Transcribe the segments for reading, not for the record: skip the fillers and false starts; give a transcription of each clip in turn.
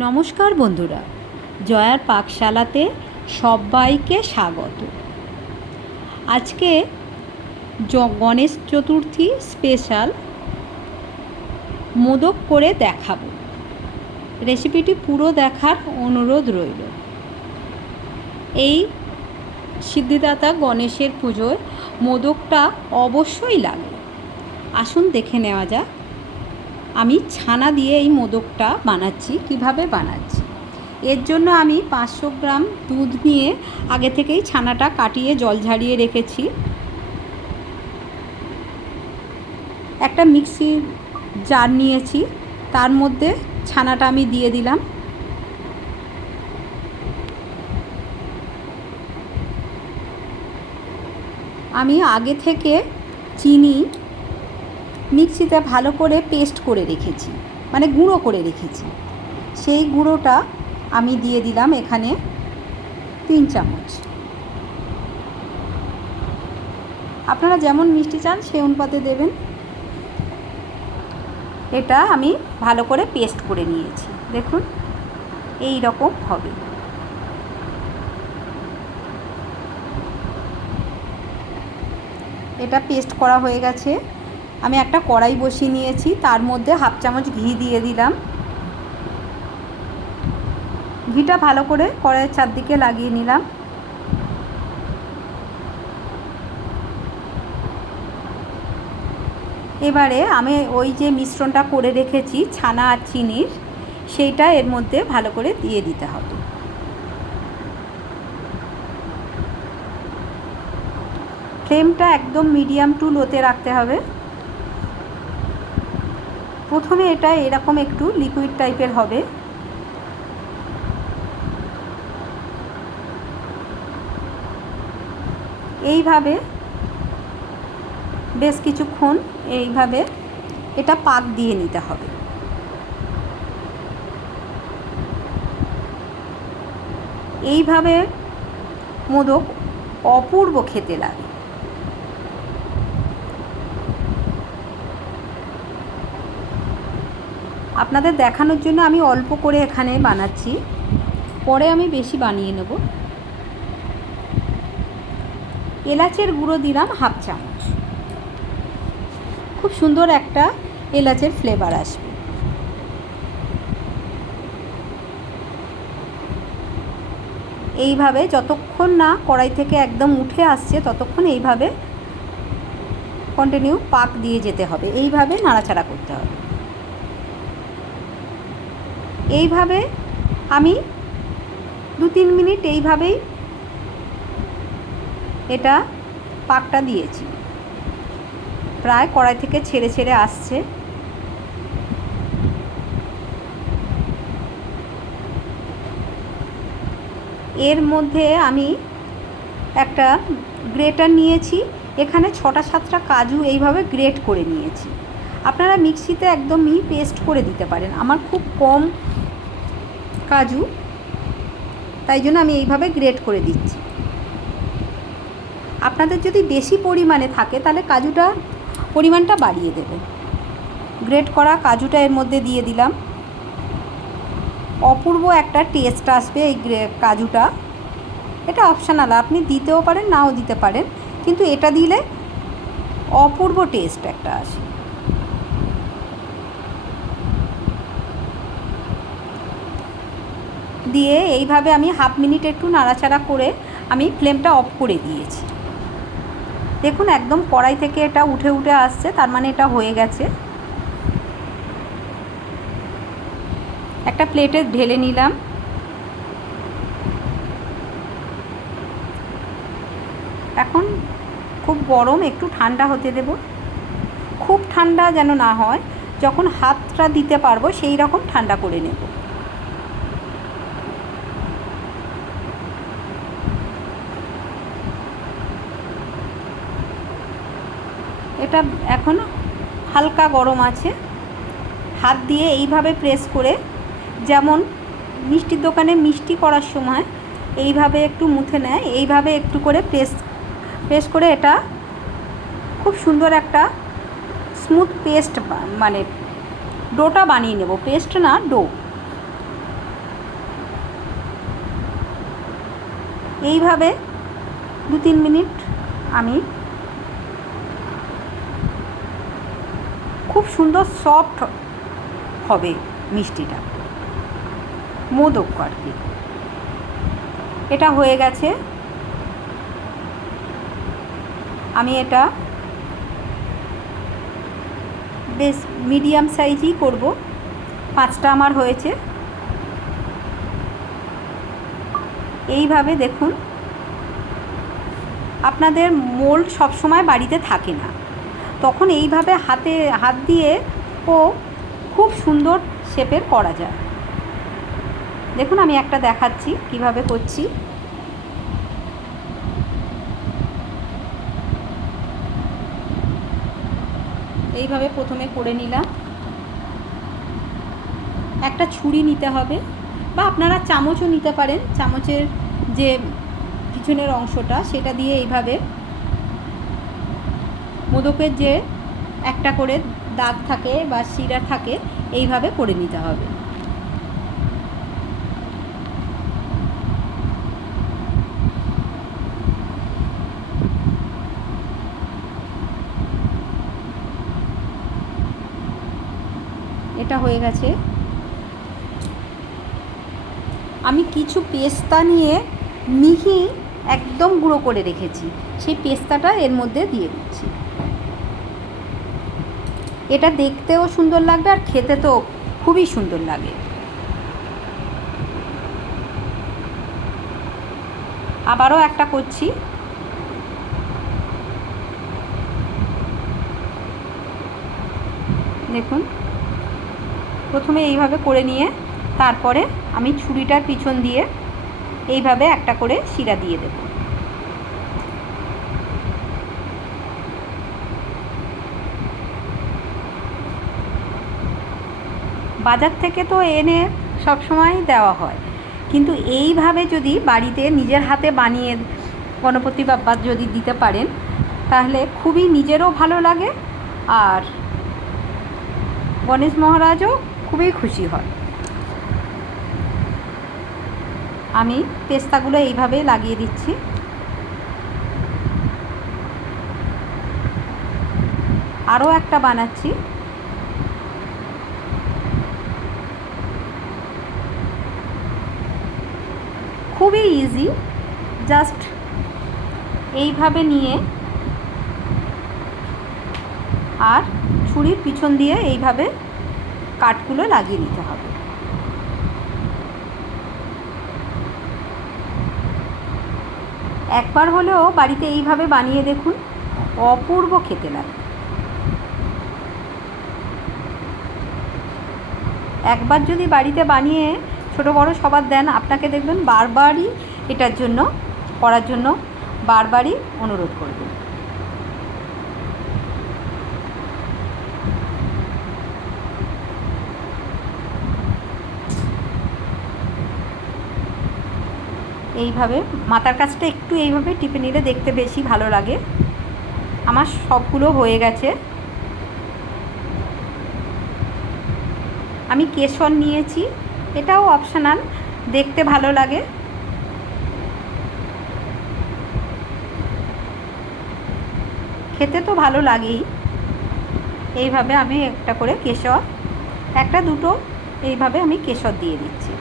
নমস্কার বন্ধুরা, জয়ার পাকশালাতে সবাইকে স্বাগত। আজকে গণেশ চতুর্থী স্পেশাল মোদক করে দেখাবো। রেসিপিটি পুরো দেখার অনুরোধ রইল। এই সিদ্ধিদাতা গণেশের পুজোয় মোদকটা অবশ্যই লাগে। আসুন দেখে নেওয়া যাক আমি ছানা দিয়ে এই মোদকটা বানাচ্ছি, কিভাবে বানাচ্ছি। এর জন্য আমি 500 গ্রাম দুধ নিয়ে আগে থেকেই ছানাটা কাটিয়ে জল ঝারিয়ে রেখেছি। একটা মিক্সির জার নিয়েছি, তার মধ্যে ছানাটা আমি দিয়ে দিলাম। আমি আগে থেকে চিনি মিক্সিতে ভালো করে পেস্ট করে রেখেছি, মানে গুঁড়ো করে রেখেছি। সেই গুঁড়োটা আমি দিয়ে দিলাম এখানে 3 চামচ। আপনারা যেমন মিষ্টি চান সেই অনুপাতে দেবেন। এটা আমি ভালো করে পেস্ট করে নিয়েছি, দেখুন এই রকম হবে। এটা পেস্ট করা হয়ে গেছে। আমি একটা কড়াই বসিয়ে নিয়েছি, তার মধ্যে 1/2 চামচ ঘি দিয়ে দিলাম। ঘিটা ভালো করে কড়াইয়ের চারদিকে লাগিয়ে নিলাম। এবারে আমি ওই যে মিশ্রণটা করে রেখেছি ছানা আর চিনির, সেইটা এর মধ্যে ভালো করে দিয়ে দিতে হবে। ফ্লেমটা একদম মিডিয়াম টু লোতে রাখতে হবে। প্রথমে এটা এরকম একটু লিকুইড টাইপের হবে। এইভাবে বেশ কিছুক্ষণ এইভাবে এটা পাক দিয়ে নিতে হবে। এইভাবে মোদক অপূর্ব খেতে লাগে। আপনাদের দেখানোর জন্য আমি অল্প করে এখানে বানাচ্ছি, পরে আমি বেশি বানিয়ে নেব। এলাচের গুঁড়ো দিলাম 1/2 চামচ, খুব সুন্দর একটা এলাচের ফ্লেভার আসবে। এইভাবে যতক্ষণ না কড়াই থেকে একদম উঠে আসছে ততক্ষণ এইভাবে কন্টিনিউ পাক দিয়ে যেতে হবে, এইভাবে নাড়াচাড়া করতে হবে। এইভাবে আমি 2-3 মিনিট এইভাবেই এটা পাকটা দিয়েছি। প্রায় কড়াই থেকে ছেড়ে ছেড়ে আসছে। এর মধ্যে আমি একটা গ্রেটার নিয়েছি, এখানে 6-7টা কাজু এইভাবে গ্রেট করে নিয়েছি। আপনারা মিক্সিতে একদমই পেস্ট করে দিতে পারেন। আমার খুব কম কাজু, তাই জন্য আমি এইভাবে গ্রেট করে দিচ্ছি। আপনাদের যদি বেশি পরিমাণে থাকে তাহলে কাজুটা পরিমাণটা বাড়িয়ে দেবেন। গ্রেট করা কাজুটা এর মধ্যে দিয়ে দিলাম। অপূর্ব একটা টেস্ট আসবে এই কাজুটা। এটা অপশনাল, আপনি দিতেও পারেন নাও দিতে পারেন, কিন্তু এটা দিলে অপূর্ব টেস্ট একটা আসে। দিয়ে এইভাবে আমি 1/2 মিনিট একটু নাড়াচাড়া করে আমি ফ্লেমটা অফ করে দিয়েছি। দেখুন একদম কড়াই থেকে এটা উঠে উঠে আসছে, তার মানে এটা হয়ে গেছে। একটা প্লেটে ঢেলে নিলাম। এখন খুব গরম, একটু ঠান্ডা হতে দেব। খুব ঠান্ডা যেন না হয়, যখন হাতটা দিতে পারবো সেই রকম ঠান্ডা করে নেব। এটা এখন হালকা গরম আছে। হাত দিয়ে এইভাবে প্রেস করে, যেমন মিষ্টির দোকানে মিষ্টি করার সময় এইভাবে একটু মুথে নেয়, এইভাবে একটু করে প্রেস করে এটা খুব সুন্দর একটা স্মুথ পেস্ট, মানে ডোটা বানিয়ে নেব। পেস্ট না, ডো। এইভাবে 2-3 মিনিট আমি খুব সুন্দর সফট হবে মিষ্টিটা, মোদক আর কি। এটা হয়ে গেছে। আমি এটা বেশ মিডিয়াম সাইজই করব। 5টা আমার হয়েছে। এইভাবে দেখুন, আপনাদের মোল্ড সবসময় বাড়িতে থাকে না, তখন এইভাবে হাত দিয়ে খুব সুন্দর শেপের করা যায়। দেখুন আমি একটা দেখাচ্ছি কিভাবে করছি। এইভাবে প্রথমে করে নিলাম। একটা ছুরি নিতে হবে, বা আপনারা চামচও নিতে পারেন। চামচের যে পিছনের অংশটা সেটা দিয়ে এইভাবে মোদকের যে একটা করে দাগ থাকে বা শিরা থাকে, এইভাবে করে নিতে হবে। এটা হয়ে গেছে। আমি কিছু পেস্তা নিয়ে মিহি একদম গুঁড়ো করে রেখেছি, সেই পেস্তাটা এর মধ্যে দিয়ে দিচ্ছি। এটা দেখতেও সুন্দর লাগবে আর খেতে তো খুবই সুন্দর লাগে। আবারও একটা করছি। দেখুন, প্রথমে এইভাবে করে নিয়ে তারপরে আমি ছুরিটার পিছন দিয়ে এইভাবে একটা করে শিরা দিয়ে দেব। বাজার থেকে তো এনে সবসময় দেওয়া হয়, কিন্তু এইভাবে যদি বাড়িতে নিজের হাতে বানিয়ে গণপতি বাপ্পা যদি দিতে পারেন, তাহলে খুবই নিজেরও ভালো লাগে আর গণেশ মহারাজও খুবই খুশি হয়। আমি পেস্তাগুলো এইভাবে লাগিয়ে দিচ্ছি। আরও একটা বানাচ্ছি। খুবই ইজি, জাস্ট এইভাবে নিয়ে আর ছুরির পিছন দিয়ে এইভাবে কাঠগুলো লাগিয়ে নিতে হবে। একবার হলেও বাড়িতে এইভাবে বানিয়ে দেখুন, অপূর্ব খেতে লাগে। একবার যদি বাড়িতে বানিয়ে ছোট বড় সবার দেন, আপনাকে দেখবেন বারবারই এটার জন্য করার জন্য বারবারই অনুরোধ করবেন। এইভাবে মাথার কাছটা একটু এইভাবে টিপে নিলে দেখতে বেশি ভালো লাগে। আমার সবগুলো হয়ে গেছে। আমি কেশর নিয়েছি, এটাও অপশনাল, দেখতে ভালো লাগে। খেতে তো ভালো লাগেই। এইভাবে আমি একটা করে কেশর, একটা দুটো এইভাবে আমি কেশর দিয়ে দিচ্ছি।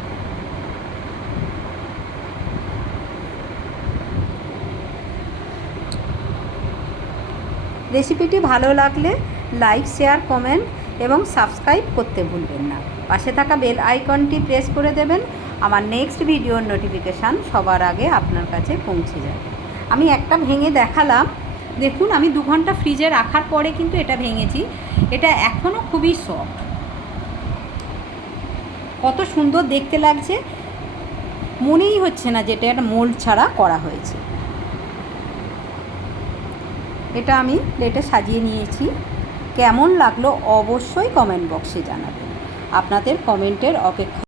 রেসিপিটি ভালো লাগলে লাইক, শেয়ার, কমেন্ট এবং সাবস্ক্রাইব করতে ভুলবেন না। পাশে থাকা বেল আইকনটি প্রেস করে দেবেন। আমার নেক্সট ভিডিওর নোটিফিকেশান সবার আগে আপনার কাছে পৌঁছে যাবে। আমি একটা ভেঙে দেখালাম। দেখুন, আমি 2 ঘন্টা ফ্রিজে রাখার পরে কিন্তু এটা ভেঙেছি। এটা এখনও খুবই সফট, কত সুন্দর দেখতে লাগছে। মনেই হচ্ছে না যে এটা একটা মোল্ড ছাড়া করা হয়েছে। এটা আমি প্লেটে সাজিয়ে নিয়েছি। কেমন লাগলো অবশ্যই কমেন্ট বক্সে জানাবেন। আপনাদের কমেন্টের অপেক্ষা।